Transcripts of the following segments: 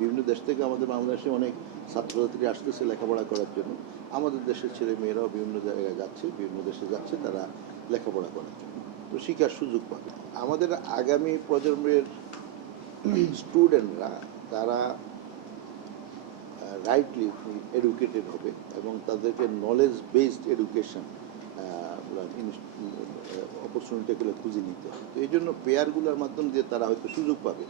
বিভিন্ন দেশ থেকে আমাদের বাংলাদেশে অনেক ছাত্রছাত্রী আসতেছে লেখাপড়া করার জন্য। আমাদের দেশের ছেলে মেয়েরাও বিভিন্ন জায়গায় যাচ্ছে, বিভিন্ন দেশে যাচ্ছে তারা লেখাপড়া করার জন্য, তো শিক্ষার সুযোগ পাবে। আমাদের আগামী প্রজন্মের স্টুডেন্টরা তারা রাইটলি এডুকেটেড হবে এবং তাদেরকে নলেজ বেসড এডুকেশন অপরচুনিটিগুলো খুঁজে নিতে হবে। তো এই জন্য পেয়ারগুলোর মাধ্যম দিয়ে তারা হয়তো সুযোগ পাবে।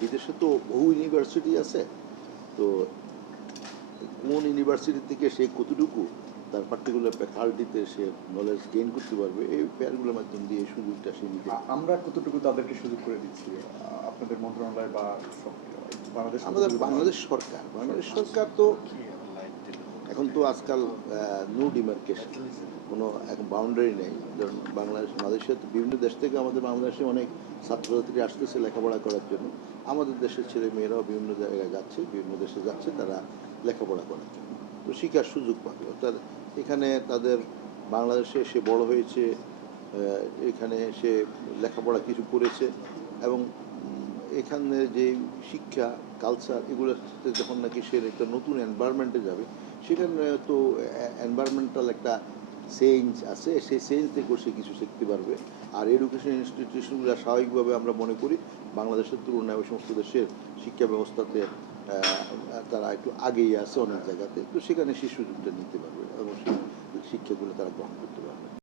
বিদেশে তো বহু ইউনিভার্সিটি আছে, তো কোন ইউনিভার্সিটি থেকে সে কতটুকু তার পার্টিকুলার ফ্যাকাল্টিতে সে নলেজ গেইন করতে পারবে, এই পেয়ারগুলোর মাধ্যম দিয়ে এই সুযোগটা সে নিতে পারবে। আমরা কতটুকু তাদেরকে সুযোগ করে দিচ্ছি আপনাদের মন্ত্রণালয় বা বাংলাদেশ? আমাদের বাংলাদেশ সরকার তো এখন তো আজকাল নো ডিমার্কেশন, কোনো এক বাউন্ডারি নেই। ধরুন বাংলাদেশের বিভিন্ন দেশ থেকে আমাদের বাংলাদেশে অনেক ছাত্রছাত্রী আসতেছে লেখাপড়া করার জন্য। আমাদের দেশের ছেলে মেয়েরাও বিভিন্ন জায়গায় যাচ্ছে, বিভিন্ন দেশে যাচ্ছে তারা লেখাপড়া করার জন্য, তো শিক্ষার সুযোগ পাবে। অর্থাৎ এখানে তাদের বাংলাদেশে সে বড় হয়েছে, এখানে সে লেখাপড়া কিছু করেছে এবং এখানে যে শিক্ষা কালচার এগুলোতে যখন নাকি সে একটা নতুন এনভায়রনমেন্টে যাবে, সেখানে তো এনভায়রনমেন্টাল একটা চেঞ্জ আছে, সেই চেঞ্জ থেকেও সে কিছু শিখতে পারবে। আর এডুকেশন ইনস্টিটিউশনগুলো স্বাভাবিকভাবে আমরা মনে করি বাংলাদেশের তুলনায় ওই সমস্ত দেশের শিক্ষা ব্যবস্থাতে তারা একটু আগেই আছে অনেক জায়গাতে, তো সেখানে সে সুযোগটা নিতে পারবে এবং সেই শিক্ষাগুলো তারা গ্রহণ করতে পারবে।